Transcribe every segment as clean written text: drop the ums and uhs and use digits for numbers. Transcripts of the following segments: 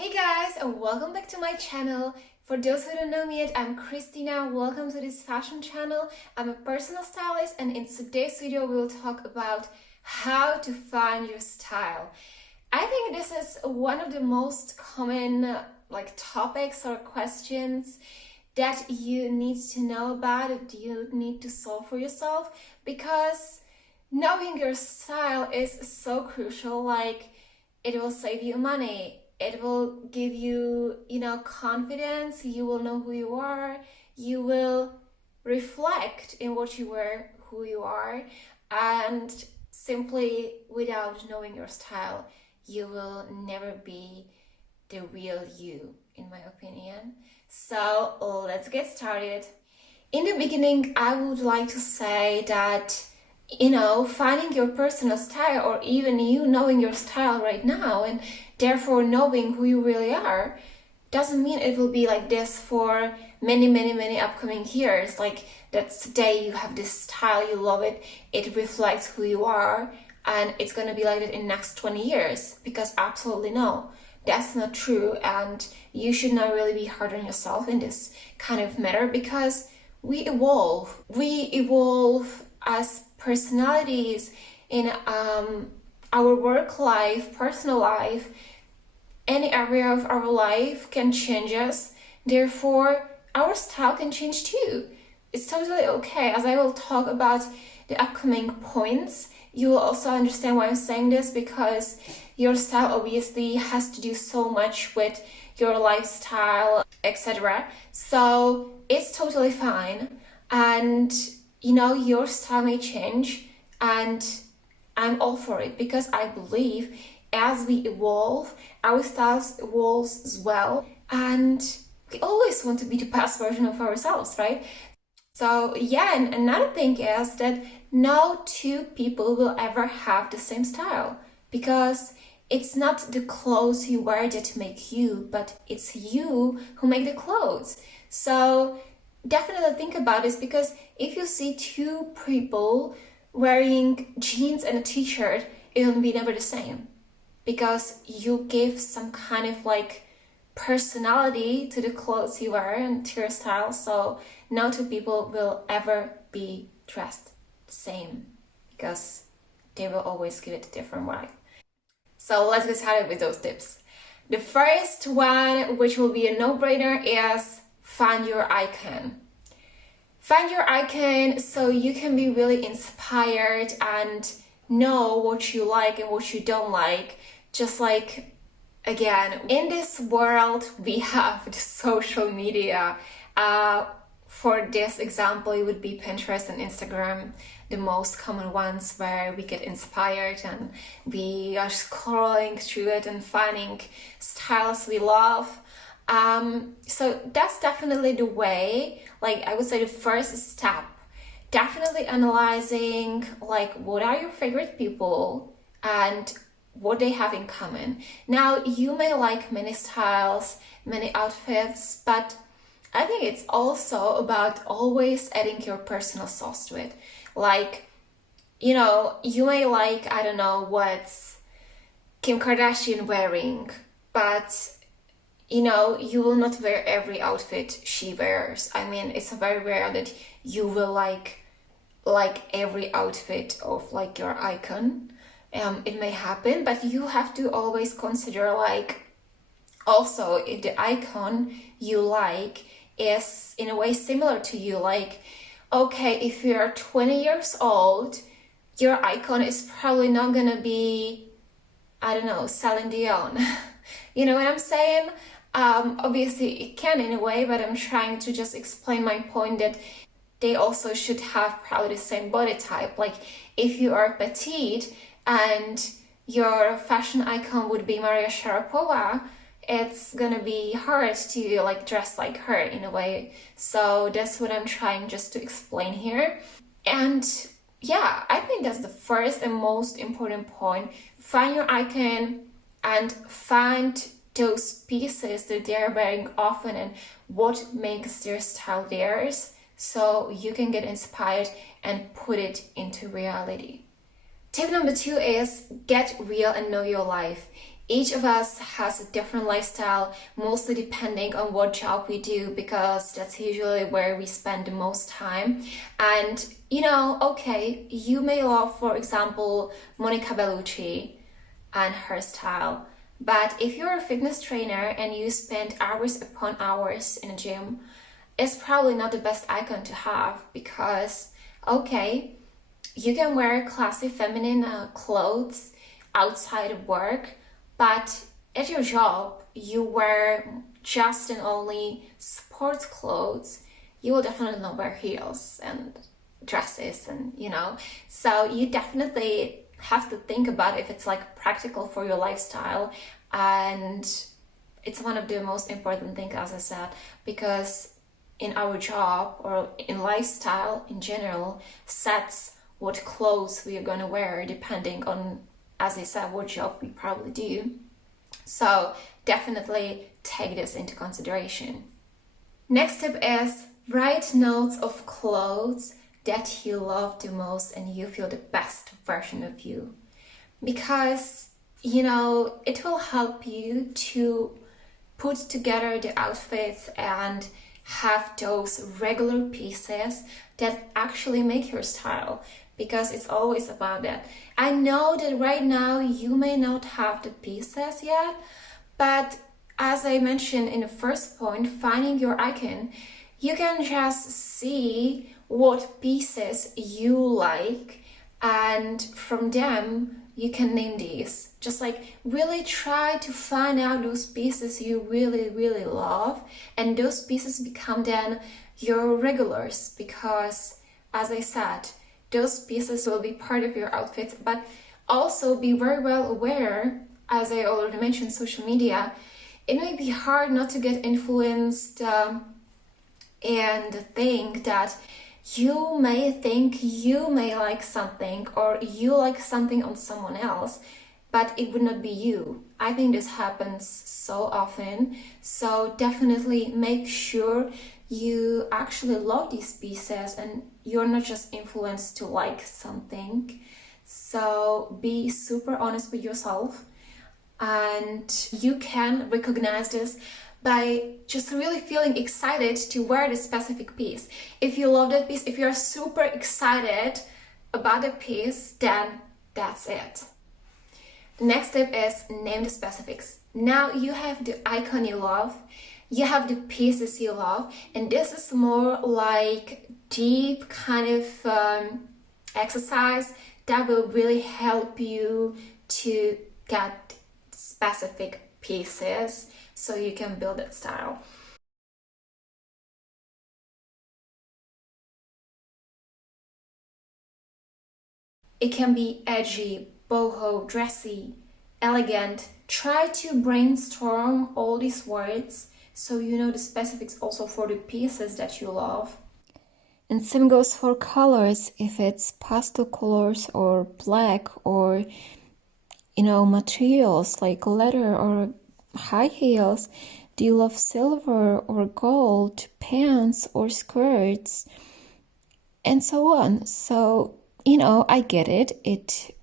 Hey guys, and welcome back to my channel. For those who don't know me yet, I'm Christina. Welcome to this fashion channel. I'm a personal stylist, and in today's video we'll talk about how to find your style. I think this is one of the most common topics or questions that you need to know about, that you need to solve for yourself, because knowing your style is so crucial. It will save you money. It will give you, confidence. You will know who you are. You will reflect in what you wear, who you are. And simply without knowing your style, you will never be the real you, in my opinion. So let's get started. In the beginning, I would like to say that finding your personal style, or even you knowing your style right now and therefore knowing who you really are, doesn't mean it will be like this for many upcoming years. Like that today you have this style, you love it, it reflects who you are, and it's going to be like that in next 20 years, because absolutely no, that's not true. And you should not really be hard on yourself in this kind of matter, because we evolve as personalities in our work life, personal life. Any area of our life can change us, therefore our style can change too. It's totally okay. As I will talk about the upcoming points, you will also understand why I'm saying this, because your style obviously has to do so much with your lifestyle, etc. So it's totally fine, and your style may change, and I'm all for it, because I believe as we evolve, our styles evolves as well, and we always want to be the best version of ourselves, right? So yeah, and another thing is that no two people will ever have the same style, because it's not the clothes you wear that make you, but it's you who make the clothes. So definitely think about this, because if you see two people wearing jeans and a t-shirt, it will be never the same, because you give some kind of personality to the clothes you wear and to your style. So no two people will ever be dressed the same, because they will always give it a different vibe. So let's get started with those tips. The first one, which will be a no-brainer, is find your icon. Find your icon so you can be really inspired and know what you like and what you don't like. Just like, again, in this world, we have the social media. For this example, it would be Pinterest and Instagram, the most common ones, where we get inspired and we are scrolling through it and finding styles we love. So that's definitely the way, I would say the first step. Definitely analyzing what are your favorite people and what they have in common. Now, you may like many styles, many outfits, but I think it's also about always adding your personal sauce to it. You may like, I don't know, what's Kim Kardashian wearing, but you will not wear every outfit she wears. I mean, it's very rare that you will like every outfit of your icon. It may happen, but you have to always consider also if the icon you like is in a way similar to you. Okay, if you're 20 years old, your icon is probably not gonna be, I don't know, Celine Dion. You know what I'm saying? Obviously it can in a way, but I'm trying to just explain my point that they also should have probably the same body type. If you are petite and your fashion icon would be Maria Sharapova, it's gonna be hard to dress like her in a way. So that's what I'm trying just to explain here. And yeah, I think that's the first and most important point. Find your icon and find those pieces that they're wearing often and what makes their style theirs, so you can get inspired and put it into reality. Tip number 2 is get real and know your life. Each of us has a different lifestyle, mostly depending on what job we do, because that's usually where we spend the most time. And okay, you may love, for example, Monica Bellucci and her style. But if you're a fitness trainer and you spend hours upon hours in a gym, it's probably not the best icon to have, because, okay, you can wear classy feminine clothes outside of work, but at your job, you wear just and only sports clothes. You will definitely not wear heels and dresses, and so you definitely have to think about if it's like practical for your lifestyle. And it's one of the most important things, as I said, because in our job or in lifestyle in general sets what clothes we are going to wear depending on, as I said, what job we probably do. So definitely take this into consideration. Next tip is write notes of clothes that you love the most and you feel the best version of you. Because, it will help you to put together the outfits and have those regular pieces that actually make your style, because it's always about that. I know that right now you may not have the pieces yet, but as I mentioned in the first point, finding your icon, you can just see what pieces you like, and from them you can name these. Just like really try to find out those pieces you really, really love, and those pieces become then your regulars, because, as I said, those pieces will be part of your outfit. But also be very well aware, as I already mentioned, social media, it may be hard not to get influenced and think that you may like something, or you like something on someone else, but it would not be you. I think this happens so often. So definitely make sure you actually love these pieces and you're not just influenced to like something. So be super honest with yourself, and you can recognize this by just really feeling excited to wear this specific piece. If you love that piece, if you're super excited about the piece, then that's it. The next tip is name the specifics. Now you have the icon you love, you have the pieces you love, and this is more like deep kind of exercise that will really help you to get specific pieces so you can build that style. It can be edgy, boho, dressy, elegant. Try to brainstorm all these words so you know the specifics also for the pieces that you love. And same goes for colors, if it's pastel colors or black, or materials like leather or high heels. Do you love silver or gold, pants or skirts, and so on? So, I get it. It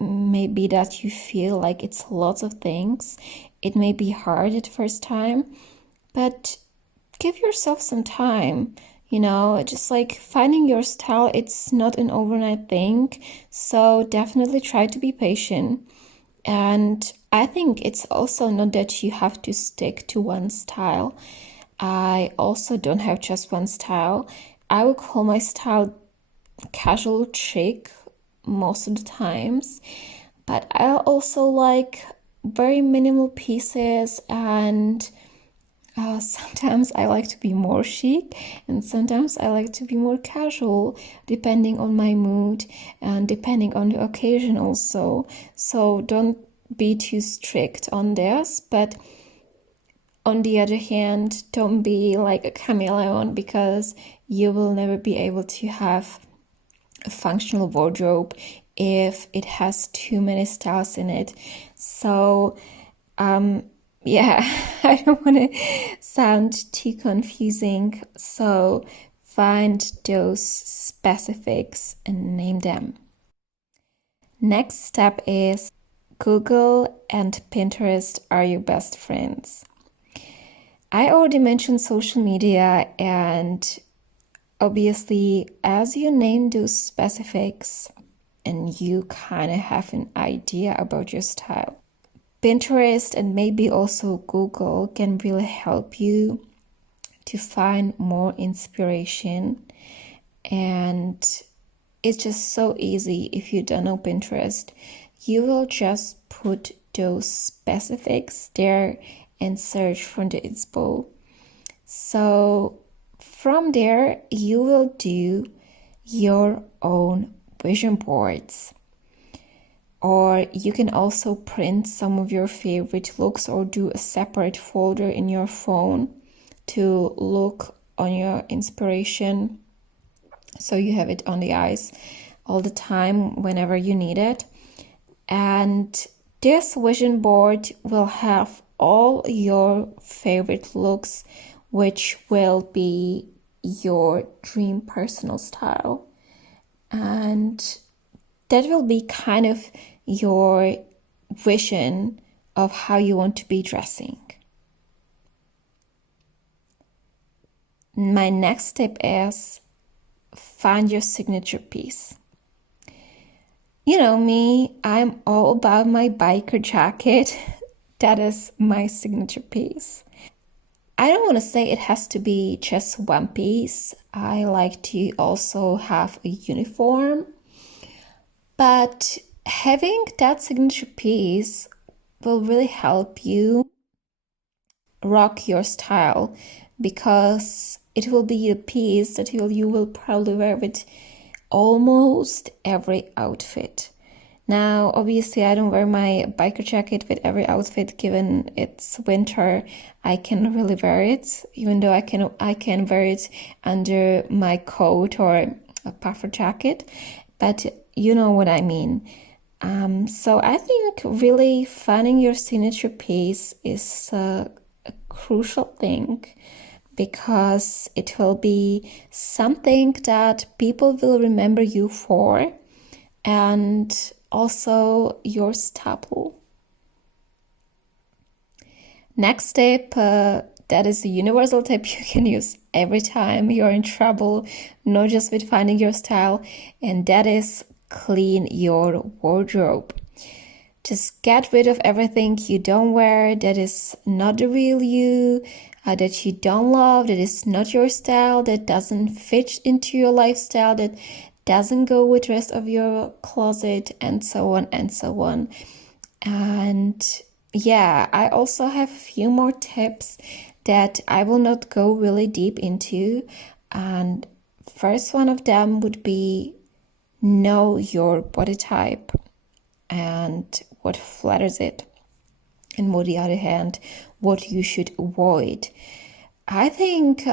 may be that you feel like it's lots of things. It may be hard at first time, but give yourself some time. Just like finding your style, it's not an overnight thing. So definitely try to be patient. And I think it's also not that you have to stick to one style. I also don't have just one style. I would call my style casual chic most of the times, but I also like very minimal pieces, and sometimes I like to be more chic, and sometimes I like to be more casual, depending on my mood and depending on the occasion also. So don't be too strict on this, but on the other hand, don't be like a chameleon, because you will never be able to have a functional wardrobe if it has too many styles in it. So yeah, I don't want to sound too confusing, so find those specifics and name them. Next step is Google and Pinterest are your best friends. I already mentioned social media, and obviously, as you name those specifics and you kind of have an idea about your style, Pinterest and maybe also Google can really help you to find more inspiration. And it's just so easy. If you don't know Pinterest, you will just put those specifics there and search for the inspo. So from there, you will do your own vision boards. Or you can also print some of your favorite looks or do a separate folder in your phone to look on your inspiration. So you have it on the eyes all the time whenever you need it. And this vision board will have all your favorite looks, which will be your dream personal style. And that will be kind of your vision of how you want to be dressing. My next step is find your signature piece. You know me, I'm all about my biker jacket. That is my signature piece. I don't want to say it has to be just one piece. I like to also have a uniform. But having that signature piece will really help you rock your style, because it will be a piece that you will probably wear with almost every outfit. Now, obviously, I don't wear my biker jacket with every outfit. Given it's winter, I can really wear it, even though I can wear it under my coat or a puffer jacket. But you know what I mean. So I think really finding your signature piece is a crucial thing, because it will be something that people will remember you for, and also your staple. Next step, that is a universal tip you can use every time you're in trouble, not just with finding your style, and that is clean your wardrobe. Just get rid of everything you don't wear, that is not the real you, that you don't love, that is not your style, that doesn't fit into your lifestyle, that doesn't go with the rest of your closet, and so on and so on. And yeah, I also have a few more tips that I will not go really deep into. And first one of them would be know your body type and what flatters it, and on the other hand, what you should avoid. I think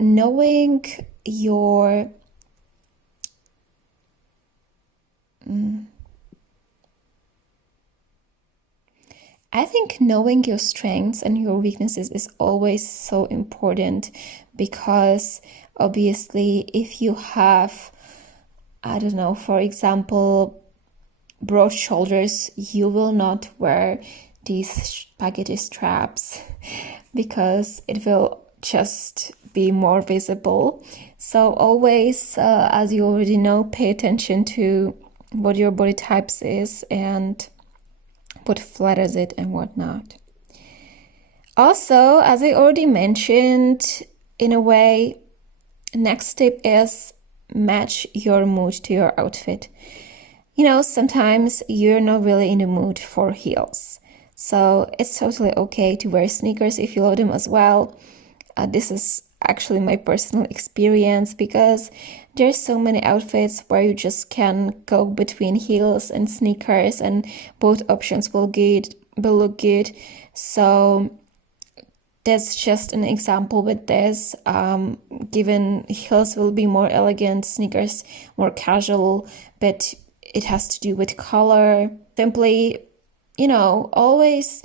knowing your strengths and your weaknesses is always so important, because obviously if you have, I don't know, for example, broad shoulders, you will not wear these spaghetti straps because it will just be more visible. So always, as you already know, pay attention to what your body types is and what flatters it and what not. Also, as I already mentioned, in a way, next step is match your mood to your outfit. You know, sometimes you're not really in the mood for heels. So it's totally okay to wear sneakers if you love them as well. This is actually my personal experience, because there's so many outfits where you just can go between heels and sneakers, and both options will look good. So that's just an example with this. Given heels will be more elegant, sneakers more casual, but it has to do with color. Simply, you know, always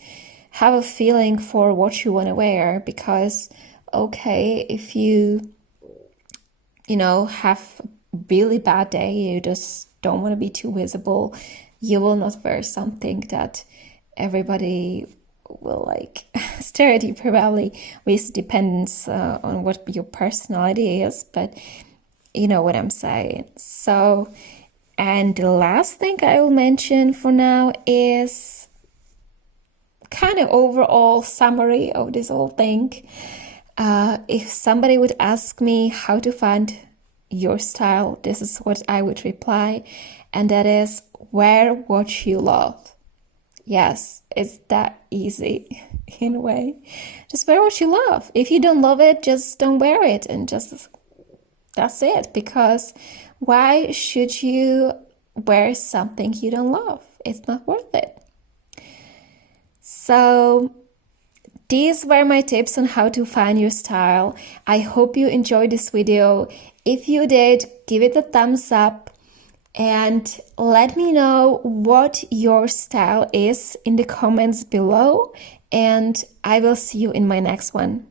have a feeling for what you want to wear, because okay, if you have a really bad day, you just don't want to be too visible, you will not wear something that everybody will like stare at you probably, which depends on what your personality is, but you know what I'm saying. So, and the last thing I will mention for now is kind of overall summary of this whole thing. If somebody would ask me how to find your style, this is what I would reply, and that is wear what you love. Yes, it's that easy in a way. Just wear what you love. If you don't love it, just don't wear it, and just that's it. Because why should you wear something you don't love? It's not worth it. So these were my tips on how to find your style. I hope you enjoyed this video. If you did, give it a thumbs up and let me know what your style is in the comments below, and I will see you in my next one.